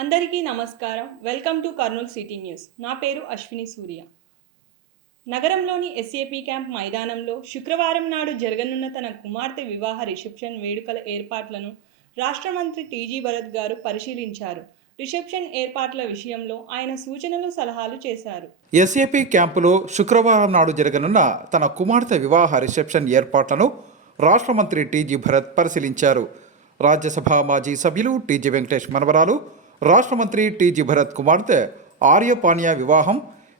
అందరికీ నమస్కారం. Welcome to Kurnool city news. నా పేరు అశ్విని సూర్య. నగరంలోని ఎస్ఏపీ క్యాంప్ మైదానంలో శుక్రవారం నాడు జరగనున్న తన కుమార్తె వివాహ రిసెప్షన్ వేడుకల ఏర్పాట్లను రాష్ట్ర మంత్రి టీజీ భరత్ గారు పరిశీలించారు. రిసెప్షన్ ఏర్పాట్ల విషయంలో ఆయన సూచనలు, సలహాలు చేశారు. ఎస్ఏపీ క్యాంపులో శుక్రవారం నాడు జరగనున్న తన కుమార్తె వివాహ రిసెప్షన్ ఏర్పాట్లను రాష్ట్ర మంత్రి టీజీ భరత్ పరిశీలించారు. రాజ్యసభ మాజీ సభ్యులు టీజీ వెంకటేష్ మనవరాలు రాష్ట్ర మంత్రి టీజీ భరత్ కుమార్తె ఆర్యపాణ్య వివాహం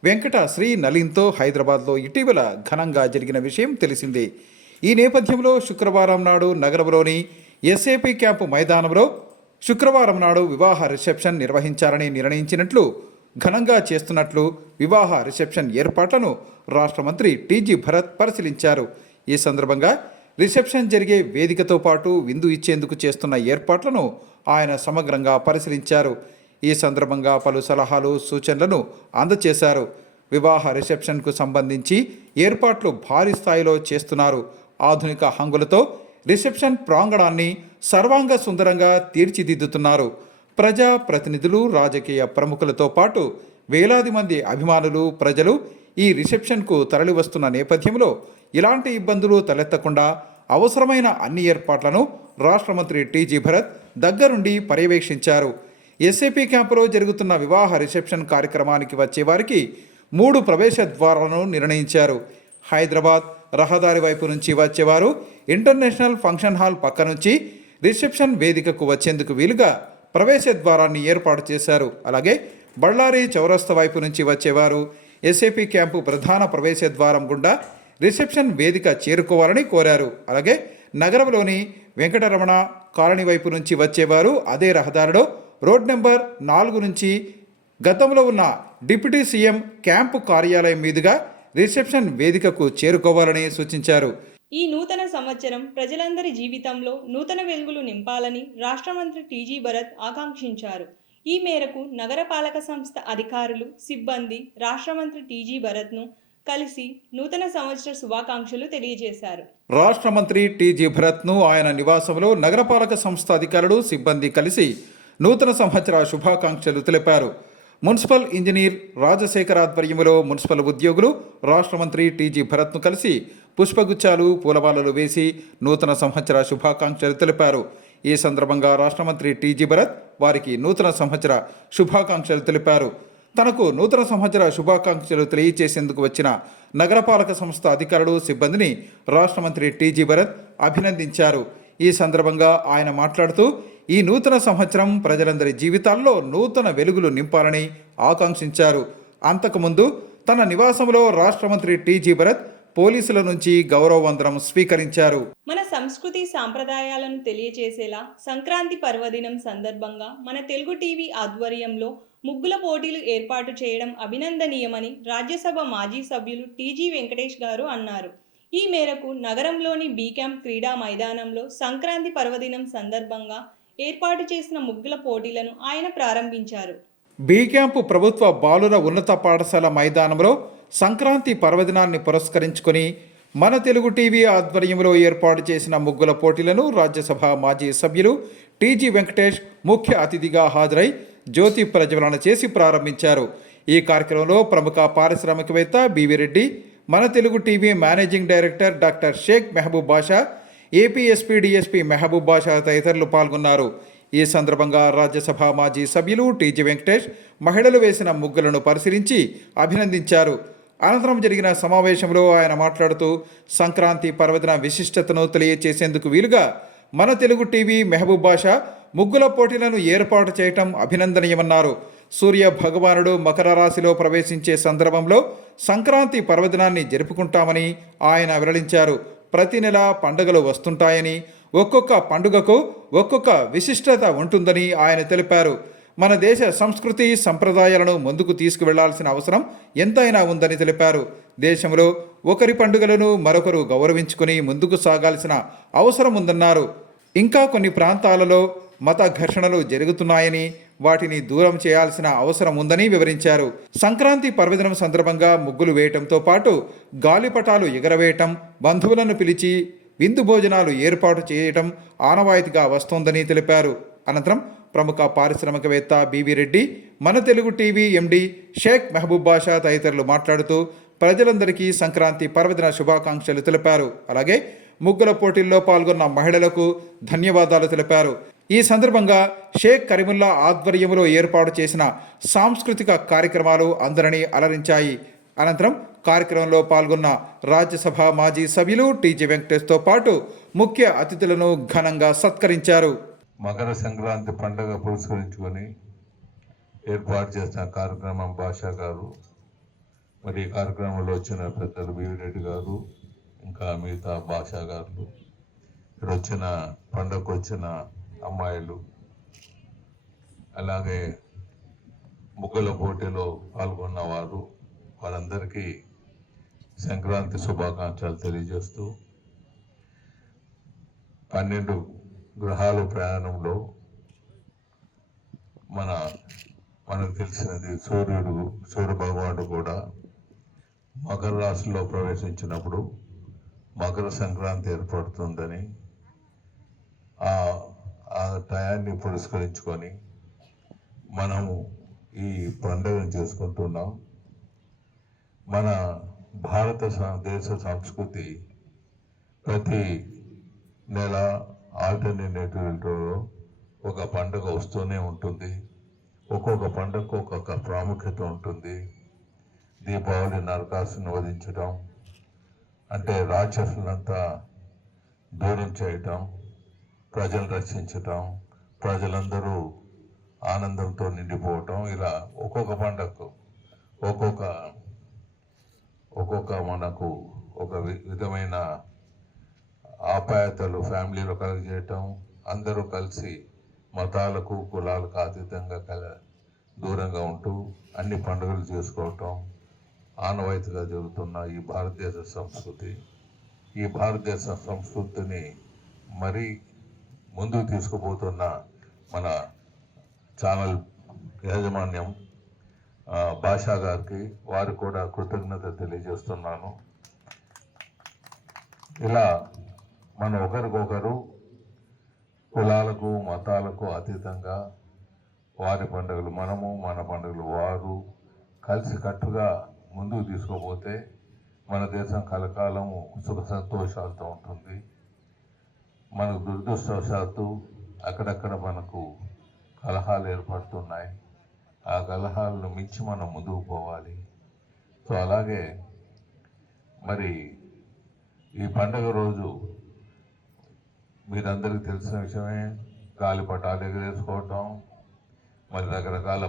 వెంకట శ్రీ నలీన్తో హైదరాబాద్లో ఇటీవల ఘనంగా జరిగిన విషయం తెలిసిందే. ఈ నేపథ్యంలో శుక్రవారం నాడు నగరంలోని ఎస్ఏపీ క్యాంపు మైదానంలో శుక్రవారం నాడు వివాహ రిసెప్షన్ నిర్వహించాలని నిర్ణయించినట్లు, ఘనంగా చేస్తున్నట్లు వివాహ రిసెప్షన్ ఏర్పాట్లను రాష్ట్ర మంత్రి టీజీ భరత్ పరిశీలించారు. ఈ సందర్భంగా రిసెప్షన్ జరిగే వేదికతో పాటు విందు ఇచ్చేందుకు చేస్తున్న ఏర్పాట్లను ఆయన సమగ్రంగా పరిశీలించారు. ఈ సందర్భంగా పలు సలహాలు, సూచనలను అందజేశారు. వివాహ రిసెప్షన్కు సంబంధించి ఏర్పాట్లు భారీ స్థాయిలో చేస్తున్నారు. ఆధునిక హంగులతో రిసెప్షన్ ప్రాంగణాన్ని సర్వాంగ సుందరంగా తీర్చిదిద్దుతున్నారు. ప్రజా ప్రతినిధులు, రాజకీయ ప్రముఖులతో పాటు వేలాది మంది అభిమానులు, ప్రజలు ఈ రిసెప్షన్కు తరలివస్తున్న నేపథ్యంలో ఇలాంటి ఇబ్బందులు తలెత్తకుండా అవసరమైన అన్ని ఏర్పాట్లను రాష్ట్ర మంత్రి టీజీ భరత్ దగ్గరుండి పర్యవేక్షించారు. ఎస్ఏపీ క్యాంపులో జరుగుతున్న వివాహ రిసెప్షన్ కార్యక్రమానికి వచ్చేవారికి 3 ప్రవేశ ద్వారాలను నిర్ణయించారు. హైదరాబాద్ రహదారి వైపు నుంచి వచ్చేవారు ఇంటర్నేషనల్ ఫంక్షన్ హాల్ పక్క నుంచి రిసెప్షన్ వేదికకు వచ్చేందుకు వీలుగా ప్రవేశ ద్వారాన్ని ఏర్పాటు చేశారు. అలాగే బళ్ళారి చౌరస్తా వైపు నుంచి వచ్చేవారు ఎస్ఏపీ క్యాంపు ప్రధాన ప్రవేశ ద్వారం గుండా రిసెప్షన్ వేదిక చేరుకోవాలని కోరారు. అలాగే నగరంలోని వెంకటరమణ కాలనీ వైపు నుంచి వచ్చేవారు అదే రహదారిలో రోడ్ నెంబర్ 4 నుంచి గతంలో ఉన్న డిప్యూటీ సీఎం క్యాంపు కార్యాలయం మీదుగా రిసెప్షన్ వేదికకు చేరుకోవాలని సూచించారు. ఈ నూతన సంవత్సరం ప్రజలందరి జీవితంలో నూతన వెలుగులు నింపాలని రాష్ట్ర మంత్రి టీజీ భరత్ ఆకాంక్షించారు. ఈ మేరకు నగరపాలక సంస్థ అధికారులు, సిబ్బంది రాష్ట్ర మంత్రి టీజీ భరత్ను కలిసి నూతన సంవత్సర శుభాకాంక్షలు తెలియజేశారు. రాష్ట్ర మంత్రి టీజీ భరత్ను ఆయన నివాసంలో నగరపాలక సంస్థ అధికారులు, సిబ్బంది కలిసి నూతన సంవత్సర శుభాకాంక్షలు తెలిపారు. మున్సిపల్ ఇంజనీర్ రాజశేఖర్ ఆధ్వర్యంలో మున్సిపల్ ఉద్యోగులు రాష్ట్ర మంత్రి టీజీ భరత్ను కలిసి పుష్పగుచ్చాలు, పూలమాలలు వేసి నూతన సంవత్సర శుభాకాంక్షలు తెలిపారు. ఈ సందర్భంగా రాష్ట్ర మంత్రి టీజీ భరత్ వారికి నూతన సంవత్సర శుభాకాంక్షలు తెలిపారు. తనకు నూతన సంవత్సర శుభాకాంక్షలు తెలియజేసేందుకు వచ్చిన నగరపాలక సంస్థ అధికారులు, సిబ్బందిని రాష్ట్ర మంత్రి టీజీ భరత్ అభినందించారు. ఈ సందర్భంగా ఆయన మాట్లాడుతూ ఈ నూతన సంవత్సరం ప్రజలందరి జీవితాల్లో నూతన వెలుగులు నింపాలని ఆకాంక్షించారు. అంతకుముందు తన నివాసంలో రాష్ట్ర మంత్రి టీజీ భరత్ పోలీసుల నుంచి గౌరవ వందనం స్వీకరించారు. మన సంస్కృతి సాంప్రదాయాలను తెలియజేసేలా సంక్రాంతి పర్వదినం సందర్భంగా మన తెలుగు టీవీ ఆధ్వర్యంలో ముగ్గుల పోటీలు ఏర్పాటు చేయడం అభినందనీయమని రాజ్యసభ మాజీ సభ్యులు టీజీ వెంకటేష్ గారు అన్నారు. ఈ మేరకు నగరంలోని బీ క్యాంప్ క్రీడా మైదానంలో సంక్రాంతి పర్వదినం సందర్భంగా ఏర్పాటు చేసిన ముగ్గుల పోటీలను ఆయన ప్రారంభించారు. బీ క్యాంపు ప్రభుత్వ బాలుర ఉన్నత పాఠశాల మైదానంలో సంక్రాంతి పర్వదినాన్ని పురస్కరించుకొని మన తెలుగు టీవీ ఆధ్వర్యంలో ఏర్పాటు చేసిన ముగ్గుల పోటీలను రాజ్యసభ మాజీ సభ్యులు టీజీ వెంకటేష్ ముఖ్య అతిథిగా హాజరై జ్యోతి ప్రజ్వలన చేసి ప్రారంభించారు. ఈ కార్యక్రమంలో ప్రముఖ పారిశ్రామికవేత్త బివి రెడ్డి, మన Telugu TV managing director doctor Sheikh Mehboob Basha, APSP DSP Mehboob Basha తదితరులు పాల్గొన్నారు. ఈ సందర్భంగా రాజ్యసభ మాజీ సభ్యులు టీజీ వెంకటేష్ మహిళలు వేసిన ముగ్గులను పరిశీలించి అభినందించారు. అనంతరం జరిగిన సమావేశంలో ఆయన మాట్లాడుతూ సంక్రాంతి పర్వదిన విశిష్టతను తెలియజేసేందుకు వీలుగా మన తెలుగు టీవీ మెహబూబ్ బాషా ముగ్గుల పోటీలను ఏర్పాటు చేయటం అభినందనీయమన్నారు. సూర్య భగవానుడు మకర రాశిలో ప్రవేశించే సందర్భంలో సంక్రాంతి పర్వదినాన్ని జరుపుకుంటామని ఆయన వెల్లడించారు. ప్రతి నెల పండుగలు వస్తుంటాయని, ఒక్కొక్క పండుగకు ఒక్కొక్క విశిష్టత ఉంటుందని ఆయన తెలిపారు. మన దేశ సంస్కృతి సంప్రదాయాలను ముందుకు తీసుకువెళ్లాల్సిన అవసరం ఎంతైనా ఉందని తెలిపారు. దేశంలో ఒకరి పండుగలను మరొకరు గౌరవించుకుని ముందుకు సాగాల్సిన అవసరం ఉందన్నారు. ఇంకా కొన్ని ప్రాంతాలలో మత ఘర్షణలు జరుగుతున్నాయని, వాటిని దూరం చేయాల్సిన అవసరం ఉందని వివరించారు. సంక్రాంతి పర్వదినం సందర్భంగా ముగ్గులు వేయటంతో పాటు గాలిపటాలు ఎగరవేయటం, బంధువులను పిలిచి విందు భోజనాలు ఏర్పాటు చేయటం ఆనవాయితీగా వస్తోందని తెలిపారు. అనంతరం ప్రముఖ పారిశ్రామికవేత్త బివి రెడ్డి, మన తెలుగు టీవీ ఎండి షేక్ మెహబూబ్ బాషా తదితరులు మాట్లాడుతూ ప్రజలందరికీ సంక్రాంతి పర్వదిన శుభాకాంక్షలు తెలిపారు. అలాగే ముగ్గుల పోటీల్లో పాల్గొన్న మహిళలకు ధన్యవాదాలు తెలిపారు. ఈ సందర్భంగా షేక్ కరీముల్లా ఆధ్వర్యంలో ఏర్పాటు చేసిన సాంస్కృతిక కార్యక్రమాలు అందరినీ అలరించాయి. అనంతరం కార్యక్రమంలో పాల్గొన్న రాజ్యసభ మాజీ సభ్యులు టీజీ వెంకటేష్తో పాటు ముఖ్య అతిథులను ఘనంగా సత్కరించారు. మకర సంక్రాంతి పండుగ పురస్కరించుకొని ఏర్పాటు చేసిన కార్యక్రమం భాషా గారు, మరి ఈ కార్యక్రమంలో వచ్చిన పెద్దలు బివి రెడ్డి గారు, ఇంకా మిగతా భాషా గారు, ఇక్కడ వచ్చిన పండుగకు వచ్చిన అమ్మాయిలు, అలాగే ముగ్గుల పోటీలో పాల్గొన్న వారందరికీ సంక్రాంతి శుభాకాంక్షలు తెలియజేస్తూ 12 గ్రహాల ప్రయాణంలో మనకు తెలిసినది సూర్య భగవానుడు కూడా మకర రాశిలో ప్రవేశించినప్పుడు మకర సంక్రాంతి ఏర్పడుతుందని ఆ టయాన్ని పురస్కరించుకొని మనము ఈ పండుగను చేసుకుంటున్నాం. మన భారతదేశ సంస్కృతి ప్రతి నెల ఆల్టర్నేటివ్లో ఒక పండుగ వస్తూనే ఉంటుంది. ఒక్కొక్క పండుగకు ఒక్కొక్క ప్రాముఖ్యత ఉంటుంది. దీపావళి నరకాసుని వధించడం అంటే రాక్షసులంతా దూరం చేయటం, ప్రజలు రక్షించటం, ప్రజలందరూ ఆనందంతో నిండిపోవటం, ఇలా ఒక్కొక్క పండుగకు ఒక్కొక్క మనకు ఒక విధమైన ఆప్యాయతలు ఫ్యామిలీలో కలిగజేయటం, అందరూ కలిసి మతాలకు కులాలకు అతీతంగా దూరంగా ఉంటూ అన్ని పండుగలు చేసుకోవటం ఆనవాయితీగా జరుగుతున్న ఈ భారతదేశ సంస్కృతిని మరీ ముందుకు తీసుకుపోతున్న మన ఛానల్ యాజమాన్యం భాషా గారికి వారు కూడా కృతజ్ఞత తెలియజేస్తున్నాను. ఇలా మనం ఒకరికొకరు కులాలకు మతాలకు అతీతంగా వారి పండుగలు మనము, మన పండుగలు వారు కలిసి కట్టుగా ముందుకు తీసుకుపోతే మన దేశం కలకాలము సుఖ సంతోషాలతో ఉంటుంది. మనకు దురదృష్టవశాత్తు అక్కడక్కడ మనకు కలహాలు ఏర్పడుతున్నాయి. ఆ కలహాలను మించి మనం ముందుకు పోవాలి. సో అలాగే మరి ఈ పండుగ రోజు మీరందరికీ తెలిసిన విషయమే, గాలిపటాలు ఎగరేసుకోవటం, మరి రకరకాల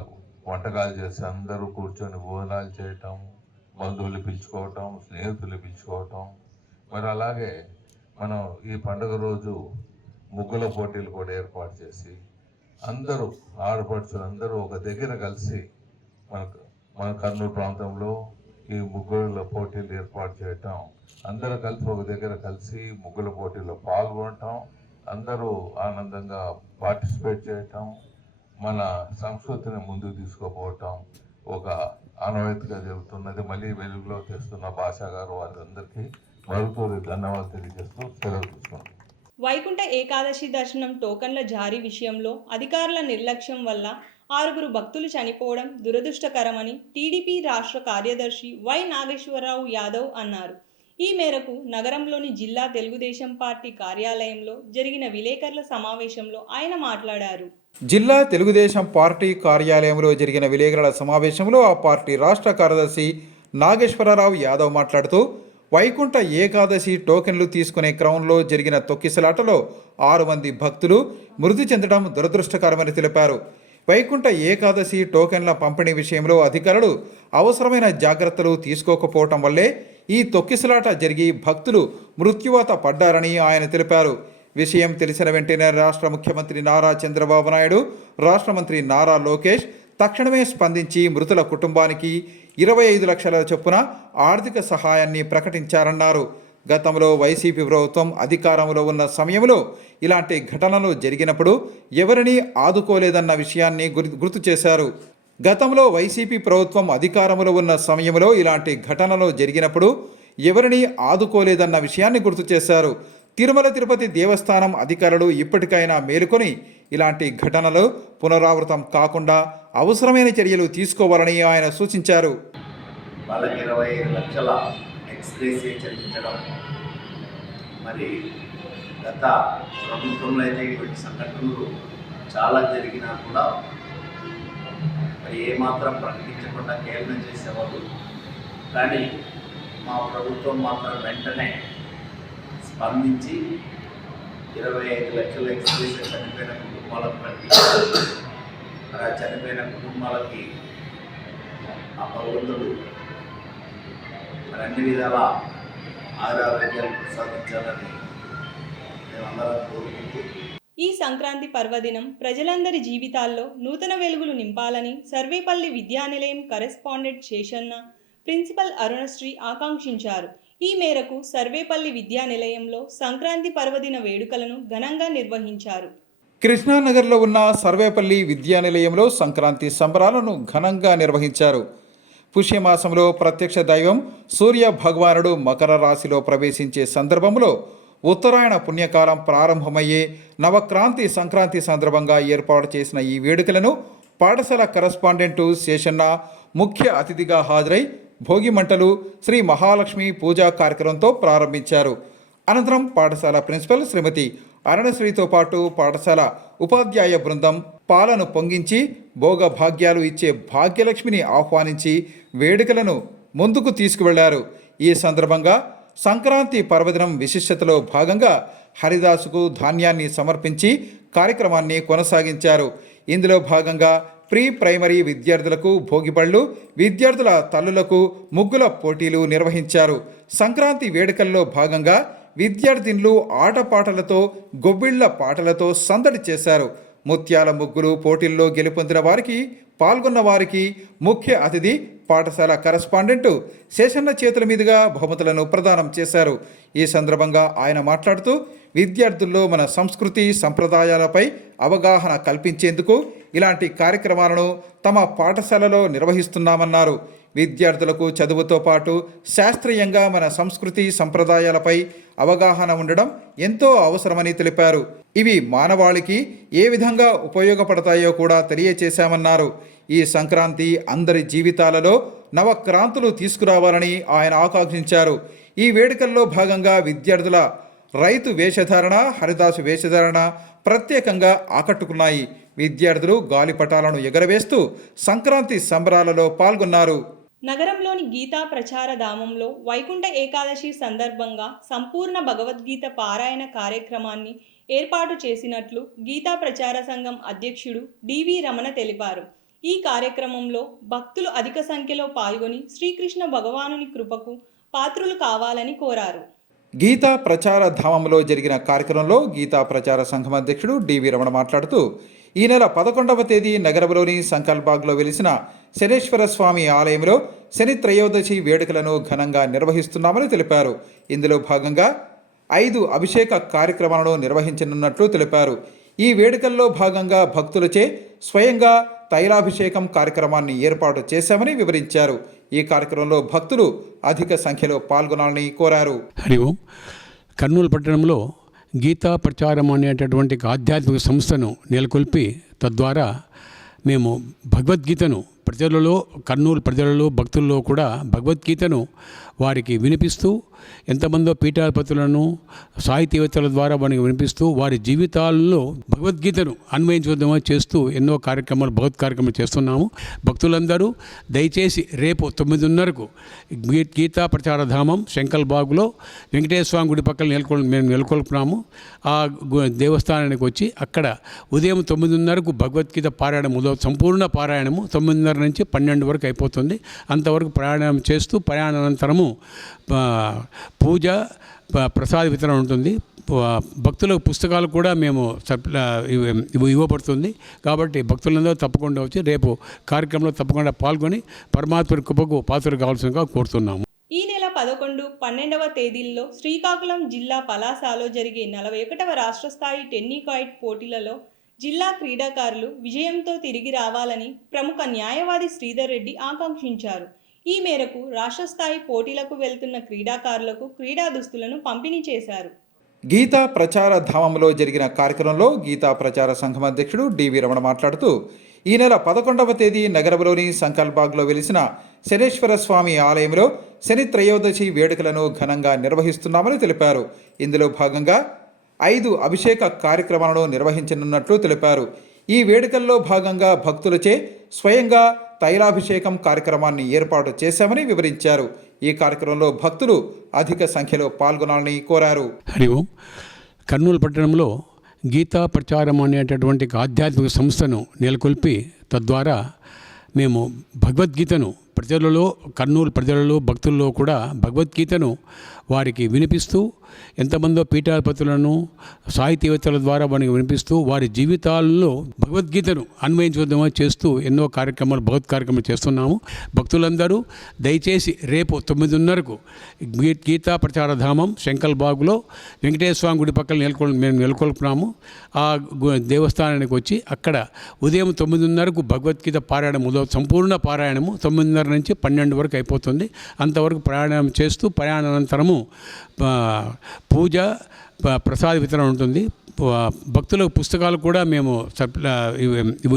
వంటకాలు చేసి అందరూ కూర్చొని భోజనాలు చేయటం, బంధువులు పిలుచుకోవటం, స్నేహితులు పిలుచుకోవటం. మరి అలాగే మనం ఈ పండుగ రోజు ముగ్గుల పోటీలు కూడా ఏర్పాటు చేసి అందరూ ఆడపడుచులందరూ ఒక దగ్గర కలిసి మన కర్నూలు ప్రాంతంలో ఈ ముగ్గుల పోటీలు ఏర్పాటు చేయటం, అందరూ కలిసి ఒక దగ్గర కలిసి ముగ్గుల పోటీల్లో పాల్గొనటం, అందరూ ఆనందంగా పార్టిసిపేట్ చేయటం, మన సంస్కృతిని ముందుకు తీసుకుపోవటం ఒక ఆనవాయితీగా జరుగుతున్నది. మళ్ళీ వెలుగులో తెస్తున్న భాషా గారు వారందరికీ మరొకసారి ధన్యవాదాలు తెలియజేస్తూ సెలవు తీసుకున్నాం. వైకుంఠ ఏకాదశి దర్శనం టోకన్ల జారీ విషయంలో అధికారుల నిర్లక్ష్యం వల్ల 6 భక్తులు చనిపోవడం దురదృష్టకరమని టీడీపీ రాష్ట్ర కార్యదర్శి వై నాగేశ్వరరావు యాదవ్ అన్నారు. ఈ మేరకు నగరంలోని జిల్లా తెలుగుదేశం పార్టీ కార్యాలయంలో జరిగిన విలేకరుల సమావేశంలో ఆయన మాట్లాడారు. జిల్లా తెలుగుదేశం పార్టీ కార్యాలయంలో జరిగిన విలేకరుల సమావేశంలో ఆ పార్టీ రాష్ట్ర కార్యదర్శి నాగేశ్వరరావు యాదవ్ మాట్లాడుతూ వైకుంఠ ఏకాదశి టోకెన్లు తీసుకునే క్రమంలో జరిగిన తొక్కిసలాటలో 6 మంది భక్తులు మృతి చెందడం దురదృష్టకరమని తెలిపారు. వైకుంఠ ఏకాదశి టోకెన్ల పంపిణీ విషయంలో అధికారులు అవసరమైన జాగ్రత్తలు తీసుకోకపోవటం వల్లే ఈ తొక్కిసలాట జరిగి భక్తులు మృత్యువాత పడ్డారని ఆయన తెలిపారు. విషయం తెలిసిన వెంటనే రాష్ట్ర ముఖ్యమంత్రి నారా చంద్రబాబు నాయుడు, రాష్ట్ర మంత్రి నారా లోకేష్ తక్షణమే స్పందించి మృతుల కుటుంబానికి 25 లక్షల చొప్పున ఆర్థిక సహాయాన్ని ప్రకటించారన్నారు. గతంలో వైసీపీ ప్రభుత్వం అధికారంలో ఉన్న సమయంలో ఇలాంటి ఘటనలు జరిగినప్పుడు ఎవరిని ఆదుకోలేదన్న విషయాన్ని గుర్తు చేశారు. గతంలో వైసీపీ ప్రభుత్వం అధికారంలో ఉన్న సమయంలో ఇలాంటి ఘటనలు జరిగినప్పుడు ఎవరిని ఆదుకోలేదన్న విషయాన్ని గుర్తు చేశారు. తిరుమల తిరుపతి దేవస్థానం అధికారులు ఇప్పటికైనా మేలుకొని ఇలాంటి ఘటనలు పునరావృతం కాకుండా అవసరమైన చర్యలు తీసుకోవాలని ఆయన సూచించారు. వాళ్ళకి 25 లక్షల ఎక్స్గ్రేషియా చెల్లించడం, మరి గత ప్రభుత్వంలో అయితే ఇటువంటి సంఘటనలు చాలా జరిగినా కూడా మరి ఏమాత్రం ప్రకటించకుండా కేవలం చేసేవాళ్ళు. కానీ మా ప్రభుత్వం మాత్రం వెంటనే స్పందించి 25 లక్షల ఎక్స్గ్రేషియా చనిపోయిన కుటుంబాలకు ప్రకటించారు. మరి ఆ చనిపోయిన కుటుంబాలకి ఆ భగవంతుడు మరి అన్ని విధాల ఆరోగ్యాలు ప్రసాదించాలని మేమందరం కోరుకుంటూ ఈ సంక్రాంతి పర్వదినం ప్రజలందరి జీవితాల్లో నూతన వెలుగులు నింపాలని సర్వేపల్లి విద్యానిలయం కరెస్పాండెంట్ శేషన్న, ప్రిన్సిపల్ అరుణశ్రీ ఆకాంక్షించారు. ఈ మేరకు సర్వేపల్లి విద్యానిలయంలో సంక్రాంతి పర్వదిన వేడుకలను ఘనంగా నిర్వహించారు. కృష్ణానగర్లో ఉన్న సర్వేపల్లి విద్యానిలయంలో సంక్రాంతి సంబరాలను ఘనంగా నిర్వహించారు. పుష్యమాసంలో ప్రత్యక్ష దైవం సూర్య భగవానుడు మకర రాశిలో ప్రవేశించే సందర్భంలో ఉత్తరాయణ పుణ్యకాలం ప్రారంభమయ్యే నవక్రాంతి సంక్రాంతి సందర్భంగా ఏర్పాటు చేసిన ఈ వేడుకలను పాఠశాల కరెస్పాండెంటు శేషన్న ముఖ్య అతిథిగా హాజరై భోగి మంటలు, శ్రీ మహాలక్ష్మి పూజా కార్యక్రమంతో ప్రారంభించారు. అనంతరం పాఠశాల ప్రిన్సిపల్ శ్రీమతి అరుణశ్రీతో పాటు పాఠశాల ఉపాధ్యాయ బృందం పాలను పొంగించి భోగ భాగ్యాలు ఇచ్చే భాగ్యలక్ష్మిని ఆహ్వానించి వేడుకలను ముందుకు తీసుకువెళ్లారు. ఈ సందర్భంగా సంక్రాంతి పర్వదినం విశిష్టతలో భాగంగా హరిదాసుకు ధాన్యాన్ని సమర్పించి కార్యక్రమాన్ని కొనసాగించారు. ఇందులో భాగంగా ప్రీ ప్రైమరీ విద్యార్థులకు భోగిపళ్ళు, విద్యార్థుల తల్లులకు ముగ్గుల పోటీలు నిర్వహించారు. సంక్రాంతి వేడుకల్లో భాగంగా విద్యార్థినులు ఆటపాటలతో, గొబ్బిళ్ల పాటలతో సందడి చేశారు. ముత్యాల ముగ్గులు పోటీల్లో గెలుపొందిన వారికి, పాల్గొన్న వారికి ముఖ్య అతిథి పాఠశాల కరెస్పాండెంటు శేషన్న చేతుల మీదుగా బహుమతులను ప్రదానం చేశారు. ఈ సందర్భంగా ఆయన మాట్లాడుతూ విద్యార్థుల్లో మన సంస్కృతి సంప్రదాయాలపై అవగాహన కల్పించేందుకు ఇలాంటి కార్యక్రమాలను తమ పాఠశాలలో నిర్వహిస్తున్నామన్నారు. విద్యార్థులకు చదువుతో పాటు శాస్త్రీయంగా మన సంస్కృతి సంప్రదాయాలపై అవగాహన ఉండడం ఎంతో అవసరమని తెలిపారు. ఇవి మానవాళికి ఏ విధంగా ఉపయోగపడతాయో కూడా తెలియచేశామన్నారు. ఈ సంక్రాంతి అందరి జీవితాలలో నవక్రాంతులు తీసుకురావాలని ఆయన ఆకాంక్షించారు. ఈ వేడుకల్లో భాగంగా విద్యార్థుల రైతు వేషధారణ, హరిదాసు వేషధారణ ప్రత్యేకంగా ఆకట్టుకున్నాయి. విద్యార్థులు గాలిపటాలను ఎగరవేస్తూ సంక్రాంతి సంబరాలలో పాల్గొన్నారు. నగరంలోని గీతా ప్రచార ధామంలో వైకుంఠ ఏకాదశి సందర్భంగా సంపూర్ణ భగవద్గీత పారాయణ కార్యక్రమాన్ని ఏర్పాటు చేసినట్లు గీతా ప్రచార సంఘం అధ్యక్షుడు డివి రమణ తెలిపారు. ఈ కార్యక్రమంలో భక్తులు అధిక సంఖ్యలో పాల్గొని శ్రీకృష్ణ భగవానుని కృపకు పాత్రులు కావాలని కోరారు. గీతా ప్రచార ధామంలో జరిగిన కార్యక్రమంలో గీతా ప్రచార సంఘం అధ్యక్షుడు డివి రమణ మాట్లాడుతూ ఈ నెల 11వ తేదీ నగరంలోని సంకల్బాగ్లో వెలిసిన శనేశ్వర స్వామి ఆలయంలో శని త్రయోదశి వేడుకలను ఘనంగా నిర్వహిస్తున్నామని తెలిపారు. ఇందులో భాగంగా 5 అభిషేక కార్యక్రమాలను నిర్వహించనున్నట్లు తెలిపారు. ఈ వేడుకల్లో భాగంగా భక్తులచే స్వయంగా తైలాభిషేకం కార్యక్రమాన్ని ఏర్పాటు చేశామని వివరించారు. ఈ కార్యక్రమంలో భక్తులు అధిక సంఖ్యలో పాల్గొనాలని కోరారు. హరి ఓం. కర్నూలు పట్టణంలో గీతా ప్రచారం అనేటటువంటి ఆధ్యాత్మిక సంస్థను నెలకొల్పి తద్వారా మేము భగవద్గీతను కర్నూలు ప్రజలలో భక్తుల్లో కూడా భగవద్గీతను వారికి వినిపిస్తూ ఎంతమందో పీఠాధిపతులను సాహితీవేత్తల ద్వారా వారికి వినిపిస్తూ వారి జీవితాల్లో భగవద్గీతను అన్వయించుకోవడం చేస్తూ ఎన్నో కార్యక్రమాలు భగవత్ కార్యక్రమాలు చేస్తున్నాము. భక్తులందరూ దయచేసి రేపు 9:30కు గీతా ప్రచార ధామం శంకల్బాగ్లో వెంకటేశ్వర స్వామి గుడి పక్కన మేము నెలకొల్పున్నాము. ఆ దేవస్థానానికి వచ్చి అక్కడ ఉదయం 9:30కు భగవద్గీత పారాయణం సంపూర్ణ పారాయణము 9:30 నుంచి 12 వరకు అయిపోతుంది. అంతవరకు ప్రయాణం చేస్తూ ప్రయాణానంతరము పూజ, ప్రసాద వితరణ ఉంటుంది. భక్తులకు పుస్తకాలు కూడా మేము ఇవ్వబడుతుంది. కాబట్టి భక్తులందరూ తప్పకుండా వచ్చి రేపు కార్యక్రమంలో తప్పకుండా పాల్గొని పరమాత్మ కృపకు పాత్రలు కావాల్సిందిగా కోరుతున్నాము. ఈ నెల 11, 12వ తేదీల్లో శ్రీకాకుళం జిల్లా పలాసలో జరిగే 41వ రాష్ట్ర స్థాయి టెన్నికాయిట్ పోటీలలో జిల్లా క్రీడాకారులు విజయంతో తిరిగి రావాలని ప్రముఖ న్యాయవాది శ్రీధర్ రెడ్డి ఆకాంక్షించారు. ఈ మేరకు రాష్ట్ర స్థాయి పోటీలకు వెళ్తున్న క్రీడాకారులకు క్రీడా దుస్తులను పంపిణీ చేశారు. గీతా ప్రచార ధామంలో జరిగిన కార్యక్రమంలో గీతా ప్రచార సంఘం అధ్యక్షుడు డివి రమణ మాట్లాడుతూ ఈ నెల 11వ తేదీ నగరంలోని సంకల్బాగ్లో వెలిసిన శనేశ్వర స్వామి ఆలయంలో శని త్రయోదశి వేడుకలను ఘనంగా నిర్వహిస్తున్నామని తెలిపారు. ఇందులో భాగంగా 5 అభిషేక కార్యక్రమాలను నిర్వహించనున్నట్లు తెలిపారు. ఈ వేడుకల్లో భాగంగా భక్తులచే స్వయంగా తైలాభిషేకం కార్యక్రమాన్ని ఏర్పాటు చేశామని వివరించారు. ఈ కార్యక్రమంలో భక్తులు అధిక సంఖ్యలో పాల్గొనాలని కోరారు. హరి ఓం. కర్నూలు పట్టణంలో గీతా ప్రచారం అనేటటువంటి ఆధ్యాత్మిక సంస్థను నెలకొల్పి తద్వారా మేము భగవద్గీతను కర్నూలు ప్రజలలో భక్తుల్లో కూడా భగవద్గీతను వారికి వినిపిస్తూ ఎంతమందో పీఠాధిపతులను సాహితీవేత్తల ద్వారా వారికి వినిపిస్తూ వారి జీవితాల్లో భగవద్గీతను అన్వయించుకోవడం చేస్తూ ఎన్నో కార్యక్రమాలు భగవత్ కార్యక్రమాలు చేస్తున్నాము. భక్తులందరూ దయచేసి రేపు 9:30కు గీతా ప్రచార ధామం శంకల్బాగ్లో వెంకటేశ్వర స్వామి గుడి పక్కన మేము నెలకొల్పున్నాము. ఆ దేవస్థానానికి వచ్చి అక్కడ ఉదయం 9:30కు భగవద్గీత పారాయణం సంపూర్ణ పారాయణము 9:30 నుంచి 12 వరకు అయిపోతుంది. అంతవరకు ప్రయాణం చేస్తూ ప్రయాణానంతరము పూజ ప్రసాద వితరణ ఉంటుంది. భక్తులకు పుస్తకాలు కూడా మేము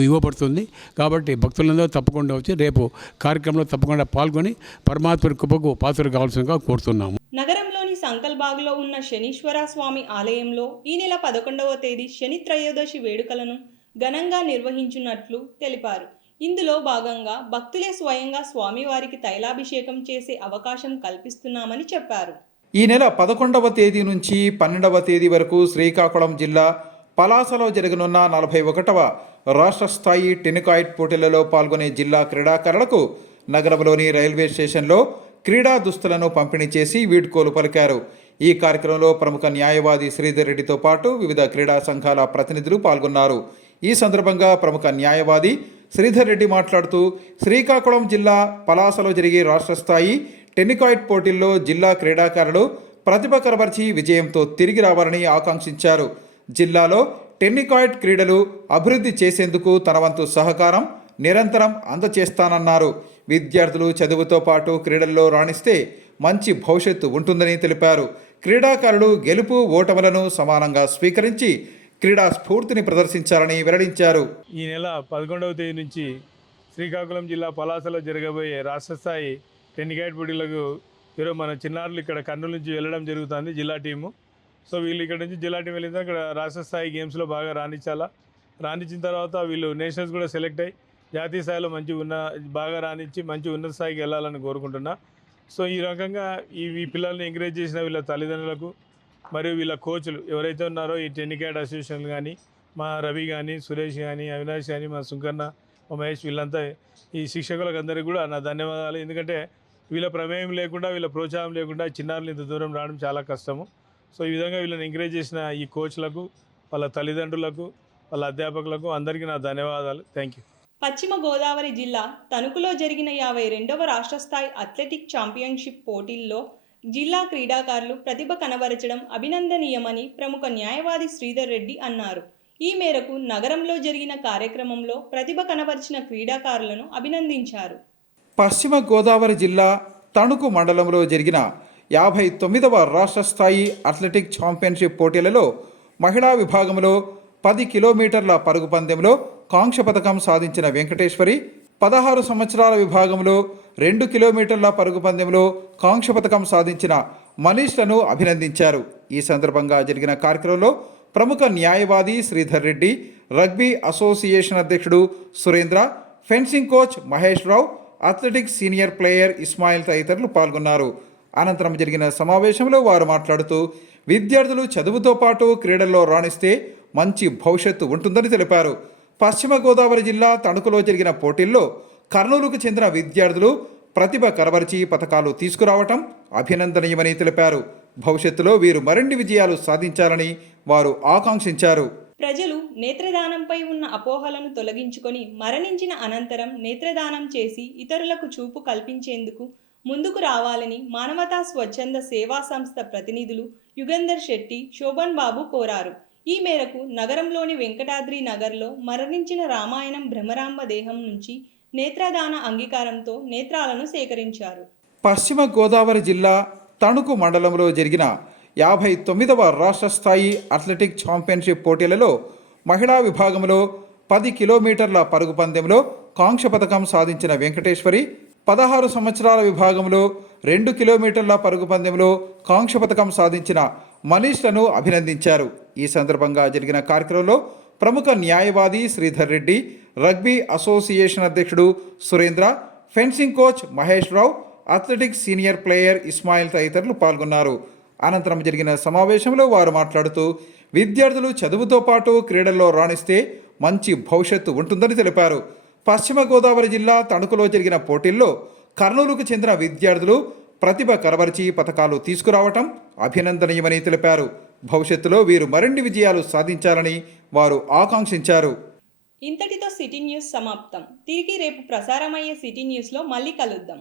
ఇవ్వబడుతుంది. కాబట్టి భక్తులందరూ తప్పకుండా వచ్చి రేపు కార్యక్రమంలో తప్పకుండా పాల్గొని పరమాత్మ కృపకు పాత్రలు కావాల్సిందిగా కోరుతున్నాము. నగరంలోని సంకల్బాగ్లో ఉన్న శనీశ్వర స్వామి ఆలయంలో ఈ నెల 11వ తేదీ శని త్రయోదశి వేడుకలను ఘనంగా నిర్వహించున్నట్లు తెలిపారు. ఇందులో భాగంగా భక్తులే స్వయంగా స్వామివారికి తైలాభిషేకం చేసే అవకాశం కల్పిస్తున్నామని చెప్పారు. ఈ నెల 11వ తేదీ నుంచి 12వ తేదీ వరకు శ్రీకాకుళం జిల్లా పలాసలో జరగనున్న 41వ రాష్ట్ర స్థాయి టెన్నికాయిట్ పోటీలలో పాల్గొనే జిల్లా క్రీడాకారులకు నగరంలోని రైల్వే స్టేషన్లో క్రీడా దుస్తులను పంపిణీ చేసి వీడ్కోలు పలికారు. ఈ కార్యక్రమంలో ప్రముఖ న్యాయవాది శ్రీధర్ రెడ్డితో పాటు వివిధ క్రీడా సంఘాల ప్రతినిధులు పాల్గొన్నారు. ఈ సందర్భంగా ప్రముఖ న్యాయవాది శ్రీధర్ రెడ్డి మాట్లాడుతూ శ్రీకాకుళం జిల్లా పలాసలో జరిగే రాష్ట్ర స్థాయి టెన్నికాయిట్ పోటీల్లో జిల్లా క్రీడాకారులు ప్రతిభ కనబర్చి విజయంతో తిరిగి రావాలని ఆకాంక్షించారు. జిల్లాలో టెన్నికాయిట్ క్రీడలు అభివృద్ధి చేసేందుకు తన వంతు సహకారం నిరంతరం అందచేస్తానన్నారు. విద్యార్థులు చదువుతో పాటు క్రీడల్లో రాణిస్తే మంచి భవిష్యత్తు ఉంటుందని తెలిపారు. క్రీడాకారులు గెలుపు ఓటములను సమానంగా స్వీకరించి క్రీడా స్ఫూర్తిని ప్రదర్శించాలని వెల్లడించారు. ఈ నెల 11వ తేదీ నుంచి శ్రీకాకుళం జిల్లా పలాసలో జరగబోయే రాష్ట్ర స్థాయి టెన్నికాయిట్ పోటీలకు ఈరోజు మన చిన్నారులు ఇక్కడ కర్నూలు నుంచి వెళ్ళడం జరుగుతుంది జిల్లా టీము. సో వీళ్ళు ఇక్కడ నుంచి జిల్లా టీం వెళ్ళిన ఇక్కడ రాష్ట్ర స్థాయి గేమ్స్లో బాగా రాణించిన తర్వాత వీళ్ళు నేషనల్స్ కూడా సెలెక్ట్ అయ్యి జాతీయ స్థాయిలో బాగా రాణించి మంచి ఉన్నత స్థాయికి వెళ్ళాలని కోరుకుంటున్నా. సో ఈ రకంగా ఈ పిల్లల్ని ఎంకరేజ్ చేసిన వీళ్ళ తల్లిదండ్రులకు మరియు వీళ్ళ కోచ్లు ఎవరైతే ఉన్నారో ఈ టెన్నికాయిట్ అసోసియేషన్ కానీ మా రవి కానీ సురేష్ కానీ అవినాష్ కానీ మా సుంకన్న మా మహేష్ వీళ్ళంతా ఈ శిక్షకులకు అందరికీ కూడా నా ధన్యవాదాలు. ఎందుకంటే వీళ్ళ ప్రమేయం లేకుండా వీళ్ళ ప్రోత్సాహం లేకుండా చిన్నారులు ఇంత దూరం రావడం చాలా కష్టము. సో ఈ విధంగా వీళ్ళని ఎంకరేజ్ చేసిన ఈ కోచ్లకు వాళ్ళ తల్లిదండ్రులకు వాళ్ళ అధ్యాపకులకు అందరికీ నా ధన్యవాదాలు. Thank you. పశ్చిమ గోదావరి జిల్లా తణుకులో జరిగిన 52వ రాష్ట్ర స్థాయి అథ్లెటిక్ ఛాంపియన్షిప్ పోటీల్లో జిల్లా క్రీడాకారులు ప్రతిభ కనబరచడం అభినందనీయమని ప్రముఖ న్యాయవాది శ్రీధర్ రెడ్డి అన్నారు. ఈ మేరకు నగరంలో జరిగిన కార్యక్రమంలో ప్రతిభ కనబరిచిన క్రీడాకారులను అభినందించారు. పశ్చిమ గోదావరి జిల్లా తణుకు మండలంలో జరిగిన 59వ రాష్ట్ర స్థాయి అథ్లెటిక్ ఛాంపియన్షిప్ పోటీలలో మహిళా విభాగంలో 10 కిలోమీటర్ల పరుగు పందెంలో కాంస్య పథకం సాధించిన వెంకటేశ్వరి, 16 సంవత్సరాల విభాగంలో 2 కిలోమీటర్ల పరుగు పందెంలో కాంస్య పథకం సాధించిన మనీష్లను అభినందించారు. ఈ సందర్భంగా జరిగిన కార్యక్రమంలో ప్రముఖ న్యాయవాది శ్రీధర్ రెడ్డి, రగ్బీ అసోసియేషన్ అధ్యక్షుడు సురేంద్ర, ఫెన్సింగ్ కోచ్ మహేష్ రావు, అథ్లెటిక్స్ సీనియర్ ప్లేయర్ ఇస్మాయిల్ తదితరులు పాల్గొన్నారు. అనంతరం జరిగిన సమావేశంలో వారు మాట్లాడుతూ విద్యార్థులు చదువుతో పాటు క్రీడల్లో రాణిస్తే మంచి భవిష్యత్తు ఉంటుందని తెలిపారు. పశ్చిమ గోదావరి జిల్లా తణుకులో జరిగిన పోటీల్లో కర్నూలుకు చెందిన విద్యార్థులు ప్రతిభ కనబరిచి పథకాలు తీసుకురావటం అభినందనీయమని తెలిపారు. భవిష్యత్తులో వీరు మరిన్ని విజయాలు సాధించాలని వారు ఆకాంక్షించారు. ప్రజలు నేత్రదానంపై ఉన్న అపోహలను తొలగించుకొని మరణించిన అనంతరం నేత్రదానం చేసి ఇతరులకు చూపు కల్పించేందుకు ముందుకు రావాలని మానవతా స్వచ్ఛంద సేవా సంస్థ ప్రతినిధులు యుగంధర్ శెట్టి, శోభన్ బాబు కోరారు. ఈ మేరకు నగరంలోని వెంకటాద్రి నగర్లో మరణించిన రామాయణం భ్రమరాంబ దేహం నుంచి నేత్రదాన అంగీకారంతో నేత్రాలను సేకరించారు. పశ్చిమ గోదావరి జిల్లా తణుకు మండలంలో జరిగిన 59వ రాష్ట్ర స్థాయి అథ్లెటిక్ ఛాంపియన్షిప్ పోటీలలో మహిళా విభాగంలో 10 కిలోమీటర్ల పరుగు పందెంలో కాంస్య పథకం సాధించిన వెంకటేశ్వరి, 16 సంవత్సరాల విభాగంలో 2 కిలోమీటర్ల పరుగు పందెంలో కాంస్య పథకం సాధించిన మనీష్లను అభినందించారు. ఈ సందర్భంగా జరిగిన కార్యక్రమంలో ప్రముఖ న్యాయవాది శ్రీధర్ రెడ్డి, రగ్బీ అసోసియేషన్ అధ్యక్షుడు సురేంద్ర, ఫెన్సింగ్ కోచ్ మహేష్ రావు, అథ్లెటిక్స్ సీనియర్ ప్లేయర్ ఇస్మాయిల్ తదితరులు పాల్గొన్నారు. అనంతరం జరిగిన సమావేశంలో వారు మాట్లాడుతూ విద్యార్థులు చదువుతో పాటు క్రీడల్లో రాణిస్తే మంచి భవిష్యత్తు ఉంటుందని తెలిపారు. పశ్చిమ గోదావరి జిల్లా తణుకులో జరిగిన పోటీల్లో కర్నూలుకు చెందిన విద్యార్థులు ప్రతిభ కనబరిచి పథకాలు తీసుకురావటం అభినందనీయమని తెలిపారు. భవిష్యత్తులో వీరు మరిన్ని విజయాలు సాధించాలని వారు ఆకాంక్షించారు. ఇంతటితో సిటీ న్యూస్ సమాప్తం. తిరిగి రేపు ప్రసారమయ్యే సిటీ న్యూస్లో మళ్ళీ కలుద్దాం.